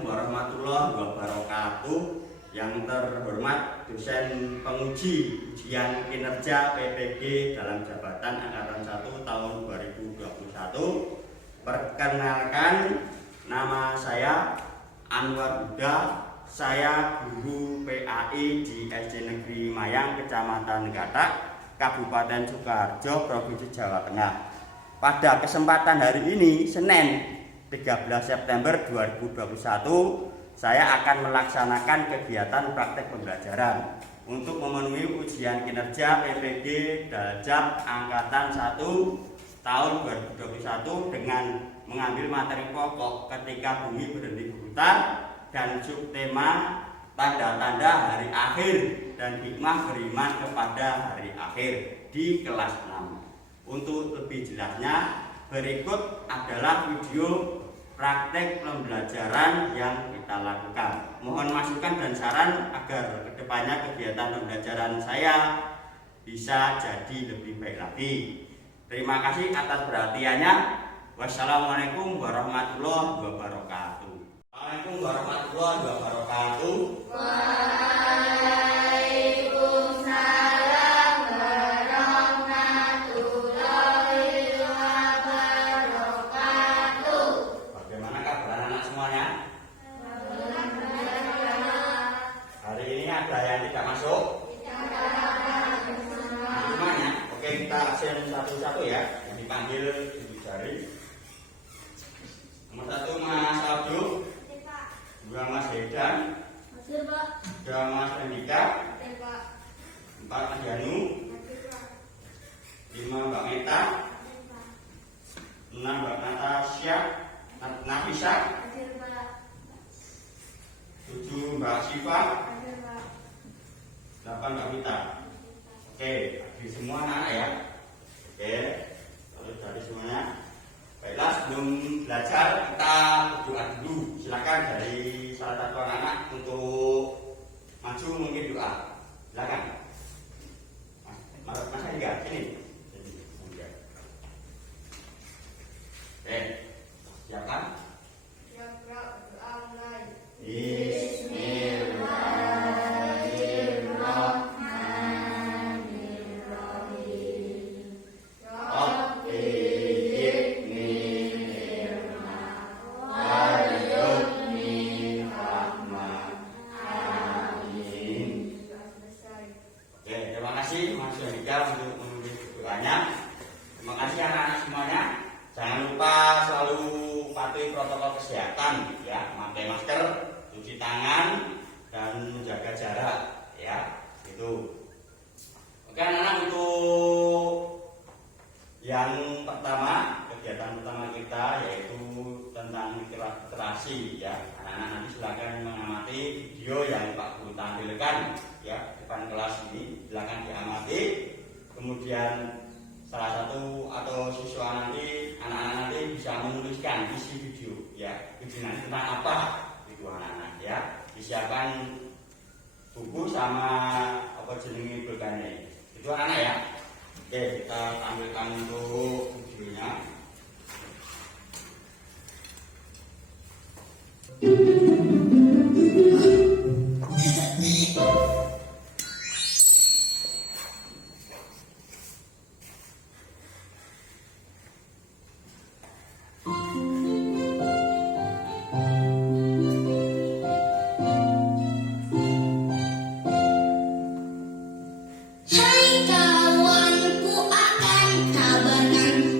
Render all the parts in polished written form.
Warahmatullahi wabarakatuh. Yang terhormat dosen penguji ujian kinerja PPG dalam jabatan angkatan 1 tahun 2021. Perkenalkan, nama saya Anwar Huda. Saya guru PAI di SD Negeri Mayang, Kecamatan Gatak, Kabupaten Sukoharjo, Provinsi Jawa Tengah. Pada kesempatan hari ini, Senin 13 September 2021, saya akan melaksanakan kegiatan praktek pembelajaran untuk memenuhi ujian kinerja PPG Dalam Angkatan 1 tahun 2021 dengan mengambil materi pokok ketika bumi berhenti berputar dan subtema tanda-tanda hari akhir dan hikmah beriman kepada hari akhir di kelas 6. Untuk lebih jelasnya, berikut adalah video praktek pembelajaran yang kita lakukan. Mohon masukan dan saran agar kedepannya kegiatan pembelajaran saya bisa jadi lebih baik lagi. Terima kasih atas perhatiannya. Wassalamualaikum warahmatullahi wabarakatuh. Waalaikumsalam warahmatullahi wabarakatuh. Ada yang tidak masuk? Gimana? Oke, kita absen satu-satu ya. Yang dipanggil Ibu Jari. Nomor 1 Mas Abdul. 2 Mas Hedan. 3 Mas Andika. 4 Mas Yanu. 5 Mbak Meta. 6 Mbak Natasha. Nafisa. 7 Mbak Siva. 8 Mbak Mita. Oke, di semua anak ya. Oke, lalu dari semuanya. Baiklah, sebelum belajar kita berdoa dulu. Silakan dari salah satu anak untuk maju mungkin doa. Silakan. Mas Hendra, sini. Oke, siapkan? Siap, doa mulai. Terima kasih anak-anak semuanya. Jangan lupa selalu patuhi protokol kesehatan ya, memakai masker, cuci tangan, dan menjaga jarak ya. Itu. Oke anak-anak, untuk yang pertama, kegiatan pertama kita yaitu tentang literasi ya. Anak-anak nanti silakan mengamati video yang Pak Guru tampilkan ya depan kelas ini, silakan diamati. Kemudian salah satu atau siswa nanti, anak-anak nanti bisa menuliskan isi video ya. Video nanti tentang apa itu anak-anak ya. Disiapkan buku sama apa jenenge bulgane. Itu anak-anak ya. Oke, kita tampilkan untuk videonya. Hai kawan, ku akan kabarkan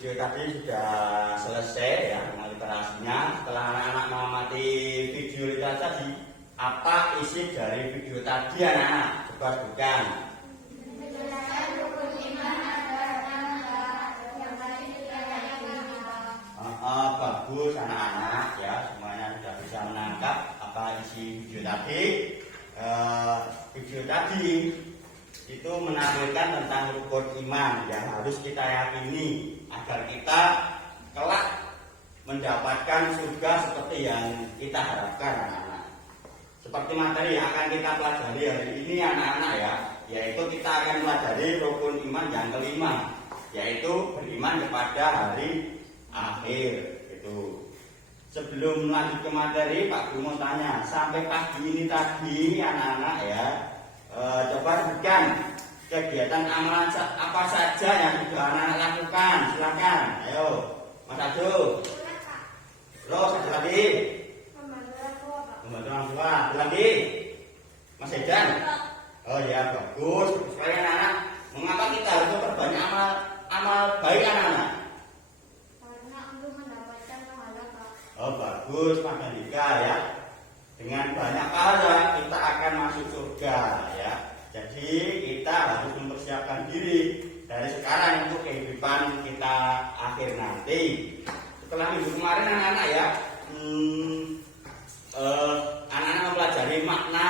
video tadi sudah selesai ya dengan literasinya. Setelah anak-anak mengamati video literasi tadi, apa isi dari video tadi anak-anak? Coba sebutkan. Bagus anak-anak ya, semuanya sudah bisa menangkap apa isi video tadi. Video tadi itu menampilkan tentang rukun iman yang harus kita yakini agar kita kelak mendapatkan surga seperti yang kita harapkan anak-anak. Seperti materi yang akan kita pelajari hari ini anak-anak ya, yaitu kita akan pelajari rukun iman yang kelima, yaitu beriman kepada hari akhir. Itu sebelum lanjut ke materi, Pak Guru mau tanya, sampai pagi ini tadi anak-anak ya, coba sebutkan kegiatan amalan apa saja yang sudah anak-anak lakukan. Silakan, ayo Mas Adu. Terus ada lagi membantu orang tua. Ada lagi Mas Edan. Oh ya, bagus sekali anak-anak. Mengapa kita harus memperbanyak amal baik anak-anak? Oh bagus Pak Andika ya. Dengan banyak pahala kita akan masuk surga ya. Jadi kita harus mempersiapkan diri dari sekarang untuk kehidupan kita akhir nanti. Setelah minggu kemarin anak-anak ya, anak-anak mempelajari makna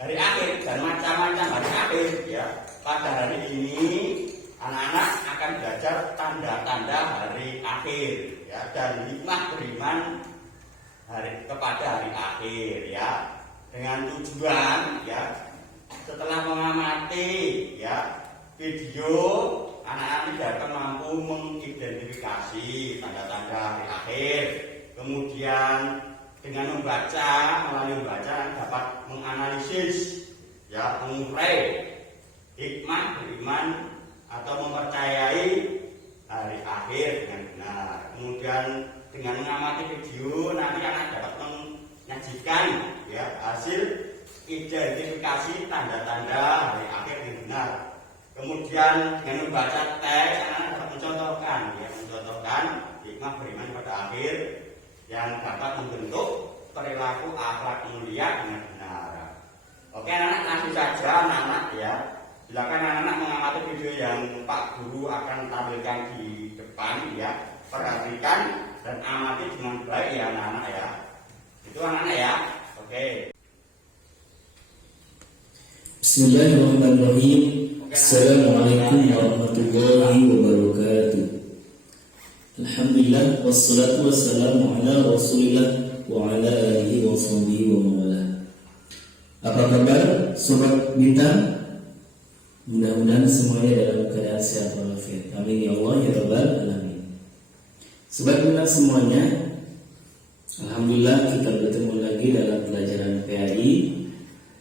hari akhir dan macam-macam hari akhir ya. Pada hari ini anak-anak akan belajar tanda-tanda hari akhir ya, dan hikmah beriman kepada hari akhir ya, dengan tujuan ya setelah mengamati ya video, anak-anak dapat mampu mengidentifikasi tanda-tanda hari akhir. Kemudian dengan melalui membaca dapat menganalisis ya, mengurai hikmah beriman atau mempercayai hari akhir dengan benar. Kemudian dengan mengamati video nanti anak dapat menyajikan ya hasil identifikasi tanda-tanda hari akhir yang benar. Kemudian dengan membaca teks anak dapat mencontohkan hikmah beriman pada akhir yang dapat membentuk perilaku akhlak mulia dengan benar. Oke anak-anak, langsung saja anak-anak ya. Silakan anak-anak mengamati video yang Pak Guru akan tampilkan di depan ya. Perhatikan dan amati dengan baik ya anak-anak ya. Itu anak-anak ya. Oke. Bismillahirrahmanirrahim. Assalamualaikum warahmatullahi wabarakatuh. Alhamdulillah wassalatu wassalamu ala Rasulillah wa ala alihi wa sahbihi wa mawalah. Apa kabar sobat bintang? Mudah-mudahan semuanya dalam keadaan sehat walafiat. Amin ya Allah ya rabbal alamin. Sobat bintang semuanya, alhamdulillah kita bertemu lagi dalam pelajaran PAI.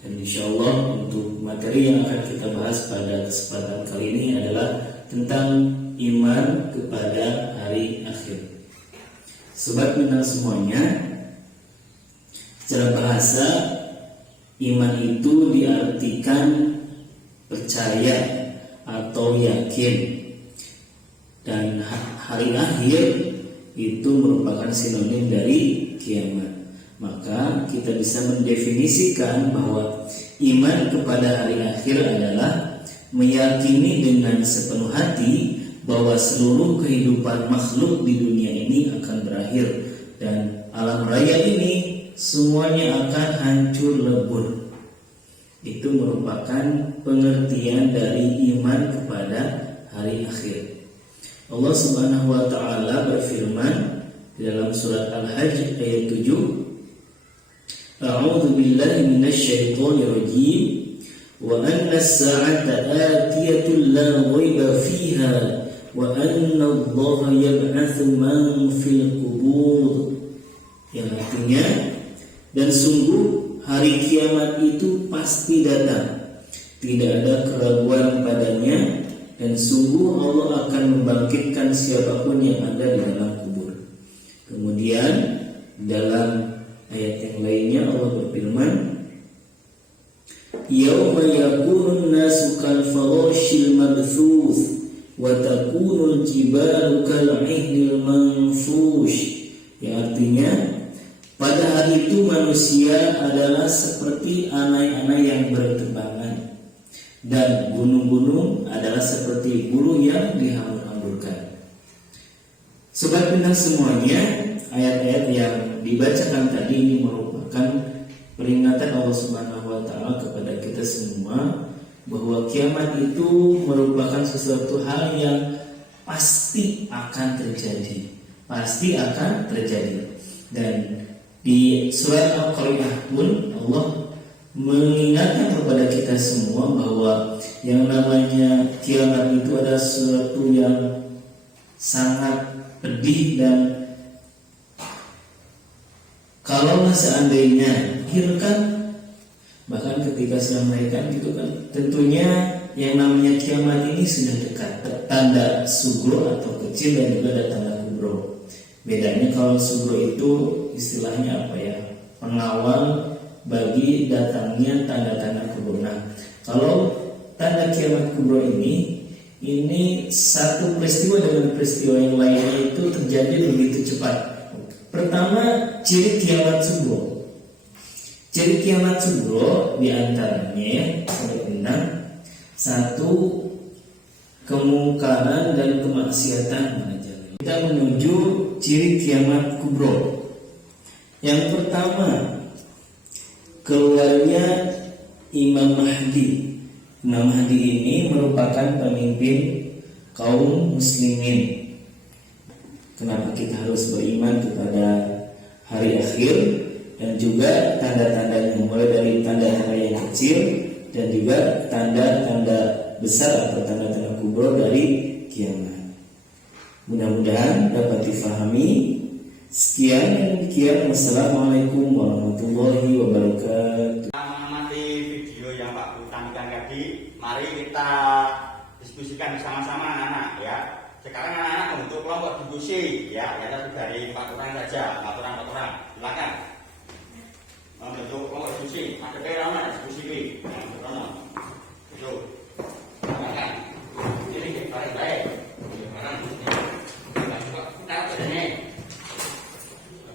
Dan insyaallah untuk materi yang akan kita bahas pada kesempatan kali ini adalah tentang iman kepada hari akhir. Sobat bintang semuanya, secara bahasa iman itu diartikan percaya atau yakin, dan hari akhir itu merupakan sinonim dari kiamat. Maka kita bisa mendefinisikan bahwa iman kepada hari akhir adalah meyakini dengan sepenuh hati bahwa seluruh kehidupan makhluk di dunia ini akan berakhir dan alam raya ini semuanya akan hancur lebur. Itu merupakan pengertian dari iman kepada hari akhir. Allah Subhanahu wa taala berfirman di dalam surat Al-Hajj ayat 7, A'udzu billahi minasyaitonir rajim wa anna as-sa'ata atiyatun la raiba fiha wa anna Allaha yab'atsu man fil qubur. Yang artinya, dan sungguh hari kiamat itu pasti datang, tidak ada keraguan padanya, dan sungguh Allah akan membangkitkan siapapun yang ada di dalam kubur. Kemudian dalam ayat yang lainnya Allah berfirman, Yauma yakunun nasu kal farashil mabthuth wa takunul jibalu kal'ihnil manfush, yang artinya pada hari itu manusia adalah seperti anai-anai yang berterbangan dan gunung-gunung adalah seperti bulu yang dihambur-hamburkan. Sobat Bintang semuanya, ayat-ayat yang dibacakan tadi ini merupakan peringatan Allah Subhanahu wa taala kepada kita semua bahwa kiamat itu merupakan sesuatu hal yang pasti akan terjadi. Pasti akan terjadi. Dan di surat Al-Qari'ah pun Allah mengingatkan kepada kita semua bahwa yang namanya kiamat itu adalah sesuatu yang sangat pedih, dan kalau seandainya akhirkan, bahkan ketika sudah melahirkan gitu kan, tentunya yang namanya kiamat ini sudah dekat. Tanda sugro atau kecil dan juga ada tanda kubro. Bedanya kalau sugro itu istilahnya apa ya, pengawal bagi datangnya tanda-tanda kubro. Nah, kalau tanda kiamat kubro ini satu peristiwa dengan peristiwa yang lainnya itu terjadi begitu cepat. Pertama, ciri kiamat sugro. Ciri kiamat sugro diantaranya satu, kemungkaran dan kemaksiatan merajalela. Kita menuju ciri kiamat kubro. Yang pertama, keluarnya Imam Mahdi. Imam Mahdi ini merupakan pemimpin kaum muslimin. Kenapa kita harus beriman kepada hari akhir, dan juga tanda-tandanya, mulai dari tanda-tanda yang kecil dan juga tanda-tanda besar atau tanda-tanda kubro dari kiamat. Mudah-mudahan dapat difahami. Sekian dan demikian. Wassalamualaikum warahmatullahi wabarakatuh. Mengamati video yang Pak Guru tampilkan tadi, mari kita diskusikan bersama-sama anak-anak ya. Sekarang anak-anak membentuk kelompok diskusi ya, dari Pak Guru saja, aturan-aturan. Silakan membentuk kelompok diskusi. Ada kira-kira diskusi ini. Itu. Silakan. Ini baik-baik. Sekarang kita ini.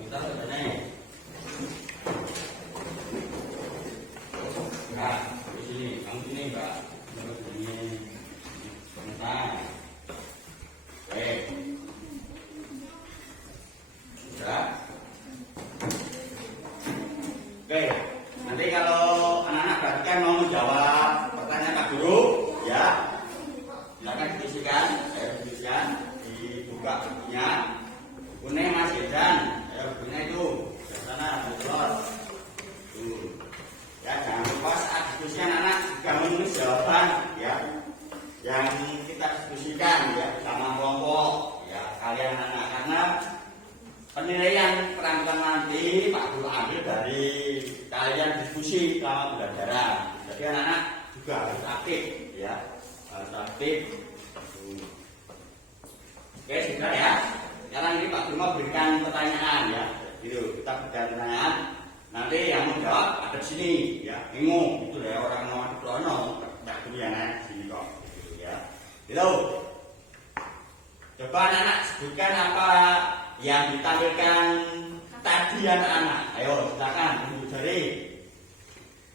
Kita ini. Nah, di sini, kamu sini, Mbak. Terus ini. Sebentar. Baik. Sudah. Oke, nanti kalau anak-anak perhatikan mau menjawab pertanyaan Pak Guru, ya, silakan diskusikan, dibuka bukunya, bukunya Mas Yedan, bukunya itu, di sana keluar, ya, jangan lupa saat diskusi anak-anak juga menulis jawaban, ya, yang kita diskusikan, ya, bersama kelompok, ya, kalian anak-anak, karena penilaian perampilan nanti Pak Guru ambil dari kalian diskusi selama pembelajaran. Jadi anak-anak juga harus aktif, ya, harus aktif. Oke, sudah ya. Sekarang ini Pak Guru mau berikan pertanyaan, ya. Gitu, kita berikan pertanyaan. Nanti yang menjawab ada di sini, ya. Bingung, itu ya orang nomor di Prono, Pak Guru yang naik di sini kok, gitu, ya. Gitu. Coba anak-anak sebutkan apa yang ditampilkan tadi anak-anak. Ayo silakan Ibu Jari.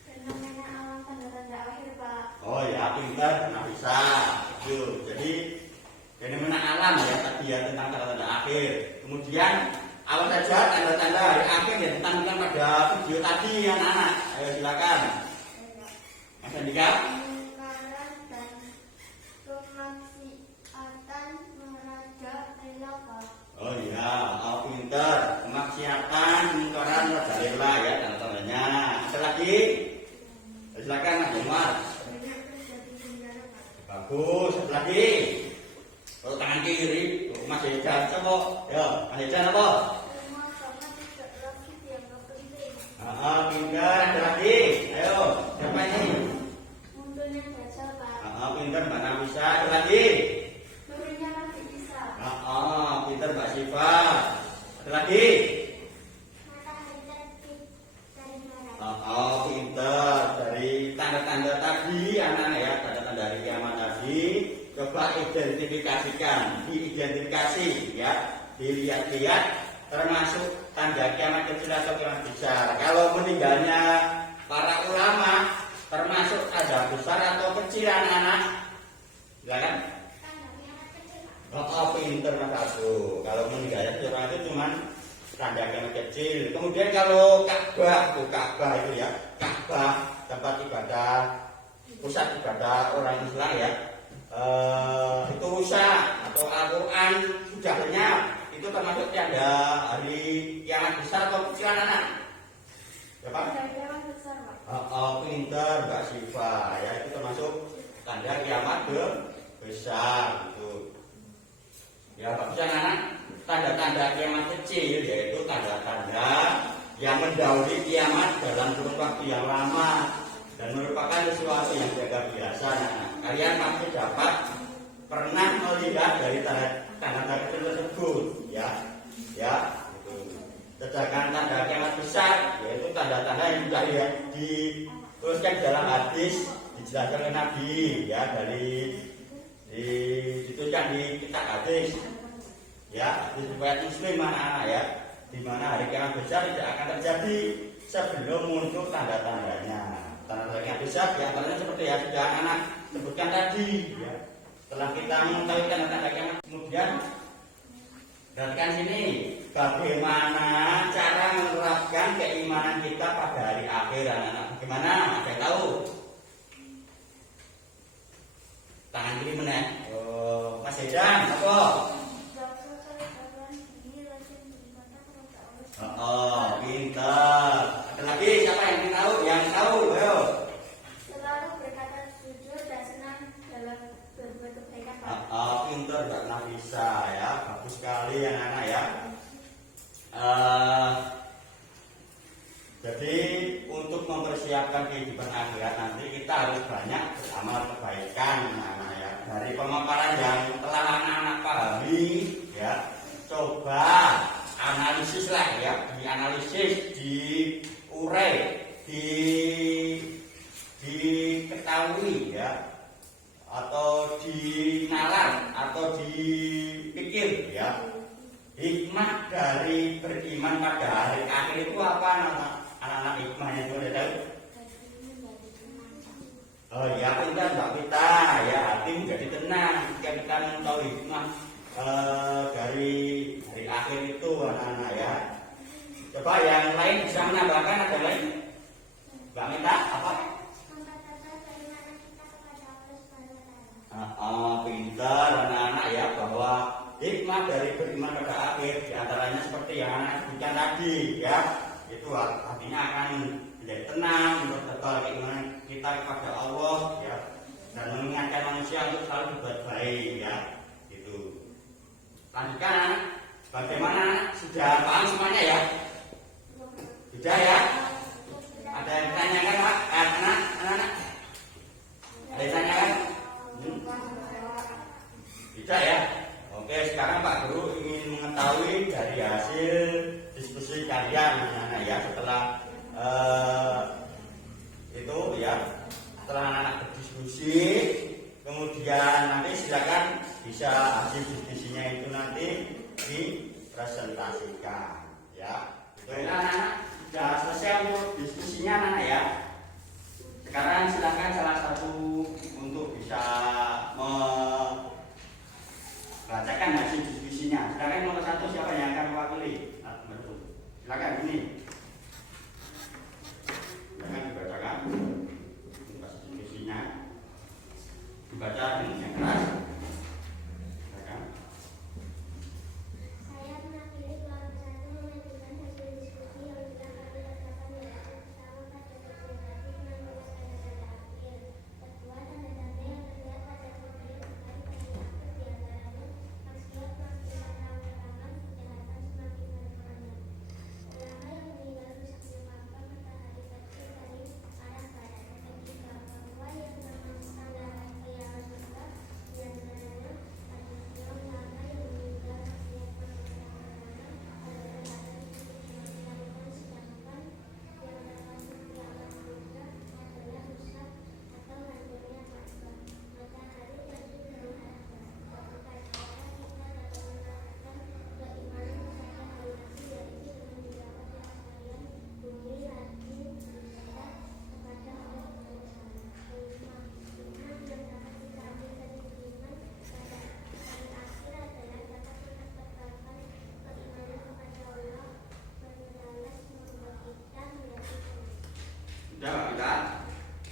Fenomena alam tanda-tanda akhir, Pak. Oh ya, pintar, nah bisa. Jadi fenomena alam ya tadi ya, tentang tanda-tanda akhir. Kemudian apa saja tanda-tanda hari akhir yang ditampilkan pada video tadi anak-anak. Ayo silakan. Mas Andika. Kemungkaran dan kemaksiatan merajalela, Pak. Oh iya, pintar, kemaksiatan, kemungkaran, merajalela ya tanda-tandanya. Ada lagi? Silakan Mas Umar. Banyak terjadi bencana, Pak. Bagus, satu lagi. Kalau tangan kiri, Mas Yedan, coba. Ya, Mas Yedan apa? Semua sama tidak lagi dianggap penting. Pintar, ada lagi. Ayo, siapa ini? Munculnya Dajjal, Pak. Pintar Mbak Nafisa, ada lagi. Turunnya Nabi Isa. Pintar Mbak Siva. Ada lagi. Matahari terbit dari barat. Pintar dari tanda-tanda tadi, anak-anak ya, tanda-tanda hari kiamat tadi. coba diidentifikasi ya, dilihat-lihat termasuk tanda kiamat kecil atau kiamat besar. Kalau meninggalnya para ulama termasuk tanda besar atau kecil anak-anak, ya kan? Oh, pinter Mas Abu. Kalau meninggalnya orang itu cuma tanda kiamat kecil. Kemudian kalau Ka'bah itu ya, Ka'bah tempat ibadah, pusat ibadah orang Islam ya, itu rusak atau Al-Quran sudah lenyap, itu termasuk tanda hari kiamat besar atau kecil anak? Ya Pak? Kiamat besar, Pak. Pinter Mbak Siva ya, itu termasuk tanda kiamat besar gitu. Ya Pak, anak, tanda-tanda kiamat kecil yaitu tanda-tanda yang mendahului kiamat dalam kurun waktu yang lama dan merupakan sesuatu yang tidak biasa. Kalian pasti dapat pernah melihat dari tanda-tanda kecil tersebut, ya. Gitu. Sedangkan tanda kiamat besar yaitu tanda-tanda yang sudah dituliskan dalam hadis, dijelaskan oleh Nabi, ya, dituliskan di kitab hadis, ya, di riwayat Muslim anak-anak ya, di mana hari kiamat besar tidak akan terjadi sebelum muncul tanda-tandanya. Tanda-tanda yang besar diantaranya seperti yang sudah anak sebutkan tadi ya. Setelah kita mengetahui tanda-tanda kiamat, kemudian perhatikan sini bagaimana cara menerapkan keimanan kita pada hari akhir anak-anak. Bagaimana? Ada yang tahu? Tangan kiri mana? Mas Edan, apa? Pintar. Ada lagi siapa yang tahu? Yang tahu, ayo. Selalu berkata jujur dan senang dalam berbuat kebaikan, Pak. Pintar, nggak pernah bisa ya. Bagus sekali anak-anak ya. Jadi untuk mempersiapkan kehidupan akhirat nanti kita harus banyak beramal kebaikan anak-anak ya. Dari pemaparan yang telah anak-anak pahami ya, coba analisis lah ya, dianalisis, diurai, diketahui ya, atau dinalar atau dipikir ya, hikmah dari beriman pada hari akhir itu apa anak-anak? Hikmahnya itu ada tahu? Oh ya, pintar Mbak Pita ya, hati menjadi tenang jika kita mengetahui hikmah dari hari akhir itu anak-anak ya. Coba yang lain bisa menambahkan, ada lain? Mbak Mita apa? Pintar anak-anak ya, bahwa hikmah dari beriman pada akhir diantaranya seperti yang anak sebutkan tadi ya, itu artinya akan menjadi tenang, mempertebal keimanan kita kepada Allah ya, dan mengingatkan manusia untuk selalu berbuat baik ya. Lanjutkan, bagaimana? Sudah paham semuanya ya? Sudah ya? Ada yang ditanyakan Pak? Anak-anak? Ada yang ditanyakan? Tidak ya? Oke, sekarang Pak Guru ingin mengetahui dari hasil diskusi kalian anak-anak ya, setelah itu ya, setelah anak-anak berdiskusi, kemudian nanti silakan bisa hasil diskusinya itu nanti dipresentasikan ya. Itu anak-anak sudah selesai untuk diskusinya anak-anak ya. Sekarang silakan salah satu untuk bisa membacakan hasil diskusinya. Silakan nomor satu, siapa yang akan mewakili? Silakan ini. Silakan dibacakan hasil diskusinya. Dibaca dengan yang keras. Saya mengambil kelompok satu mengajukan hasil diskusi yang dilakukan pada 8 Maret bersama pada sesi tadi menulis tanda-tanda akhir.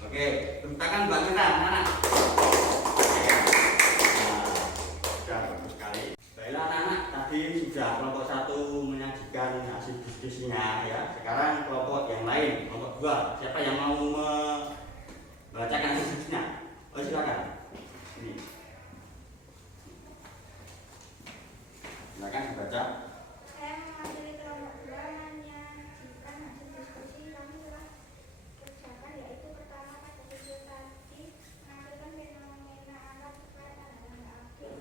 Oke, tepuk tangan buat kita, anak-anak. Sudah bagus sekali. Baiklah anak-anak, tadi sudah kelompok 1 menyajikan hasil diskusinya ya. Sekarang kelompok yang lain, kelompok 2. Siapa yang mau membacakan hasil diskusinya? Oh silakan. Ini. Silakan dibaca. Saya mewakili kelompok 2 menyajikan hasil diskusi kami telah kerjakan, yaitu pertama pada video tadi menampilkan fenomena alam terkait tanda-tanda akhir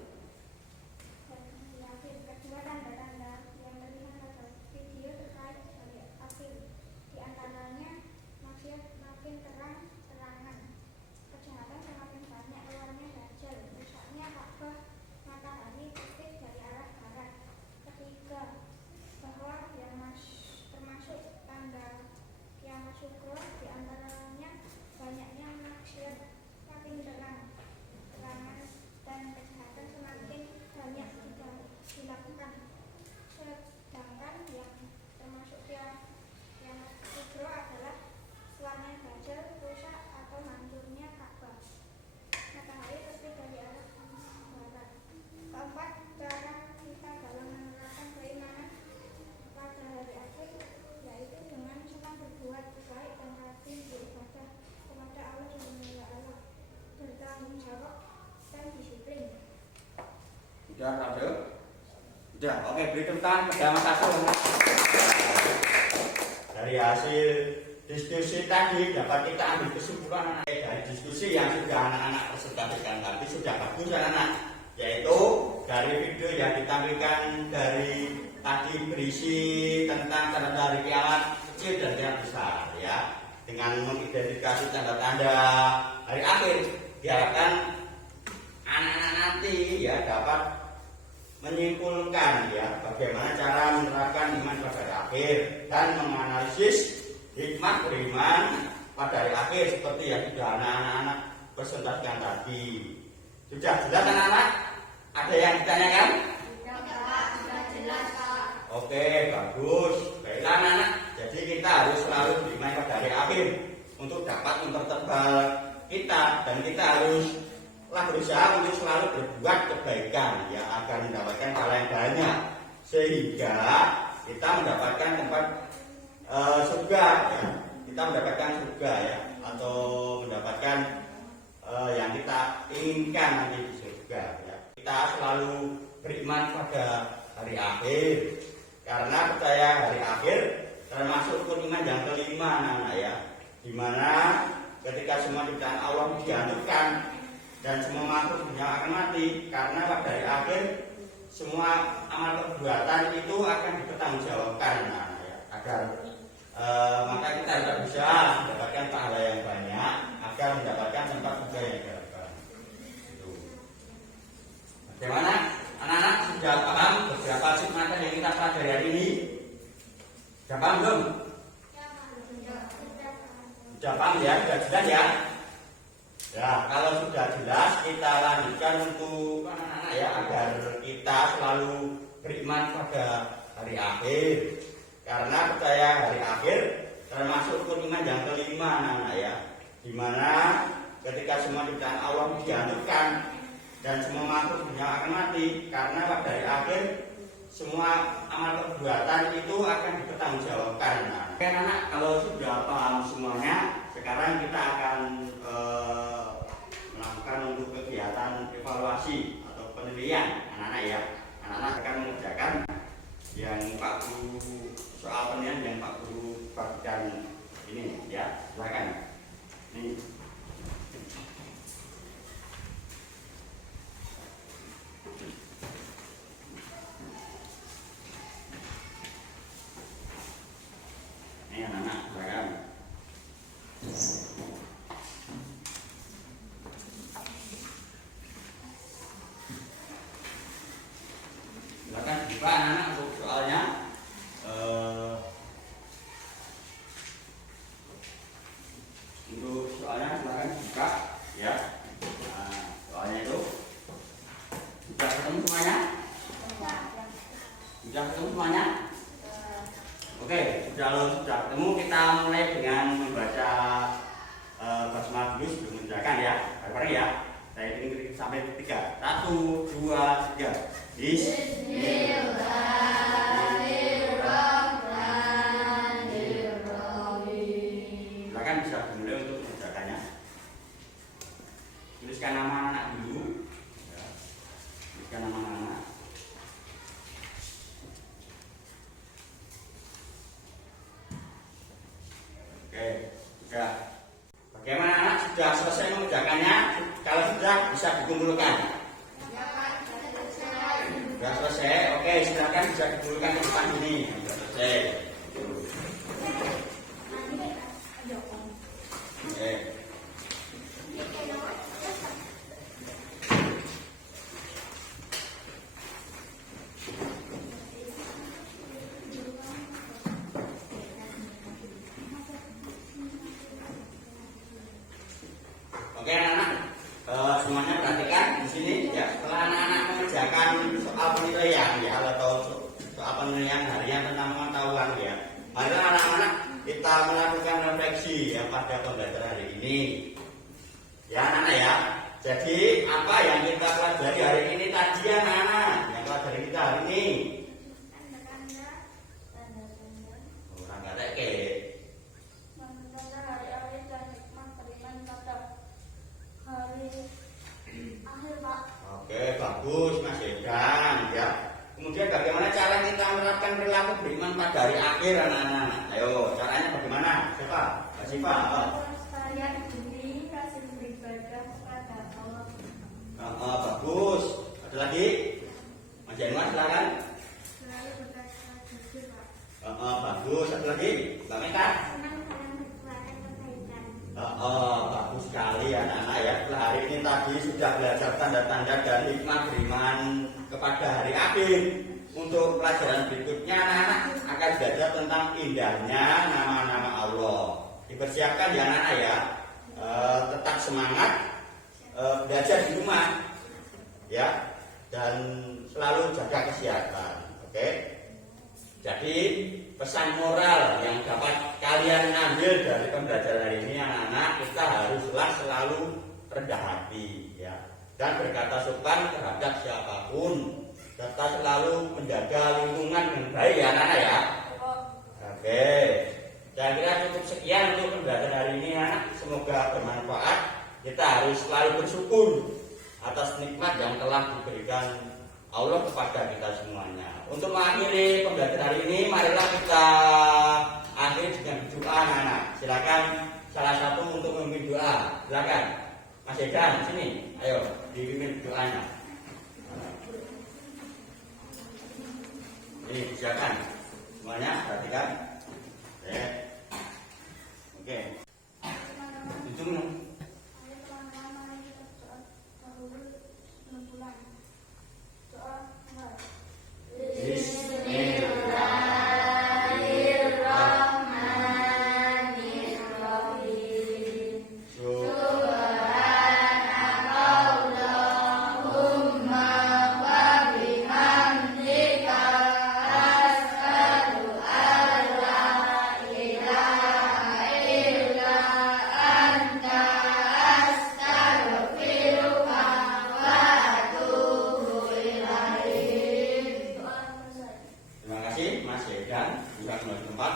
dan akhir. Kedua, tanda-tanda yang terlihat pada video terkait dari akhir, di antaranya makin terang-terangan, kejahatan semakin banyak, keluarnya dajjal, rusaknya Ka'bah, matahari terbit dari arah barat. Ketiga, bahwa yang termasuk tanda kiamat sugro, di antaranya banyaknya maksiat, makin terang-terangan, dan kejahatan semakin banyak dilakukan. Sedangkan yang termasuk kiamat sugro adalah keluarnya dajjal, rusak atau hancurnya Ka'bah, matahari terbit dari arah barat. Keempat, cara kita dalam menerapkan keimanan pada hari akhir, yaitu dengan senang berbuat baik dan rajin beribadah kepada Allah Subhanahu wa Ta'ala, bertanggung jawab dan disiplin. Sudah, Rado? Sudah, oke, beri tepuk tangan pada Mas Asul. Dari hasil diskusi tadi dapat kita ambil kesimpulan dari diskusi yang sudah anak-anak presentasikan tadi sudah bagus anak-anak, yaitu dari video yang ditampilkan dari tadi berisi tentang tanda hari kiamat kecil dan kiamat besar ya, dengan mengidentifikasi tanda-tanda hari akhir. Diharapkan anak-anak nanti ya dapat menyimpulkan ya bagaimana cara menerapkan iman pada hari akhir dan menganalisis hikmah beriman pada hari akhir seperti yang sudah anak-anak presentasikan tadi. Sudah jelas anak-anak? Ada yang ditanyakan? Sudah jelas, Pak. Oke, bagus. Baiklah anak-anak, jadi kita harus selalu beriman pada hari akhir untuk dapat mempertebal kita, dan kita haruslah berusaha untuk selalu berbuat kebaikan ya, agar mendapatkan pahala yang banyak sehingga kita mendapatkan tempat surga ya. Kita mendapatkan surga ya, atau mendapatkan yang kita inginkan nanti di surga ya. Kita selalu beriman pada hari akhir karena percaya hari akhir termasuk iman yang kelima anak-anak ya, dimana ketika semua ciptaan Allah dihancurkan dan semua makhluk dunia akan mati, karena pada hari akhir semua amal perbuatan itu akan dipertanggungjawabkan anak-anak ya, agar maka kita tidak bisa mendapatkan pahala yang banyak agar mendapatkan tempat surga yang diharapkan. Bagaimana anak-anak, sudah paham beberapa hikmah yang kita pelajari hari ini? Sudah paham belum? Sudah paham ya? Sudah jelas ya? Ya, kalau sudah jelas kita lanjutkan untuk anak-anak ya, agar kita selalu beriman pada hari akhir. Karena percaya hari akhir termasuk iman yang kelima anak-anak ya, dimana ketika semua ciptaan Allah dihancurkan dan semua makhluk dunia akan mati, karena pada hari akhir semua amal perbuatan itu akan dipertanggungjawabkan. Oke anak-anak, kalau sudah paham semuanya, sekarang kita akan melakukan untuk kegiatan evaluasi atau penilaian anak-anak ya. Anak-anak akan mengerjakan yang Pak Guru, soal penilaian yang Pak Guru bagikan ini ya, silakan. Ini. Ini anak-anak, silakan. Semangat sebelum mengerjakan ya. Bareng-bareng ya. Saya hitung sampai 3. 1, 2, 3. Bismillahirrahmanirrahim. Silakan bisa dimulai untuk mengerjakannya. Tuliskan nama anak dulu. Ya. Tuliskan nama anak. Oke, sudah. Bagaimana anak sudah selesai mengerjakannya? Kalau sudah bisa dikumpulkan. Sudah selesai, oke silakan bisa dikumpulkan ke depan ini. Sudah selesai. Oke. Oke anak-anak, semuanya perhatikan di sini ya. Setelah anak-anak mengerjakan soal penilaian ya atau soal penilaian harian tentang pengetahuan ya, marilah anak-anak kita melakukan refleksi ya pada pembelajaran hari ini. Ya anak-anak ya. Jadi apa yang kita pelajari hari ini tadi anak-anak? Yang pelajari kita hari ini. Orang kata ke. Oke, bagus Mas Edan ya. Kemudian bagaimana cara kita menerapkan perilaku beriman pada hari akhir anak-anak? Ayo, caranya bagaimana? Siapa? Mbak Siva. Bagus. Ada lagi? Mas Januar silakan. Bagus. Ada lagi? Mbak Meka. Bagus sekali anak-anak ya. Setelah hari ini tadi sudah belajar tanda-tanda dan hikmah beriman kepada hari akhir. Untuk pelajaran berikutnya anak-anak akan belajar tentang indahnya nama-nama Allah. Dipersiapkan ya anak-anak ya. Tetap semangat belajar di rumah ya, dan selalu jaga kesehatan. Oke. Jadi pesan moral yang dapat kalian ambil dari pembelajaran hari ini anak-anak, kita haruslah selalu rendah hati ya, dan berkata sopan terhadap siapapun, serta selalu menjaga lingkungan dengan baik ya anak-anak ya. Oke, saya kira cukup sekian untuk pembelajaran hari ini anak. Semoga bermanfaat. Kita harus selalu bersyukur atas nikmat yang telah diberikan Allah kepada kita semuanya. Untuk mengakhiri pembelajaran hari ini, marilah kita akhiri dengan doa anak-anak. Silakan salah satu untuk memimpin doa. Silakan Mas Edan sini, ayo dipimpin doanya. Ini silakan semuanya perhatikan. Oke. Hitung. Mas Edan, juga kembali tempat.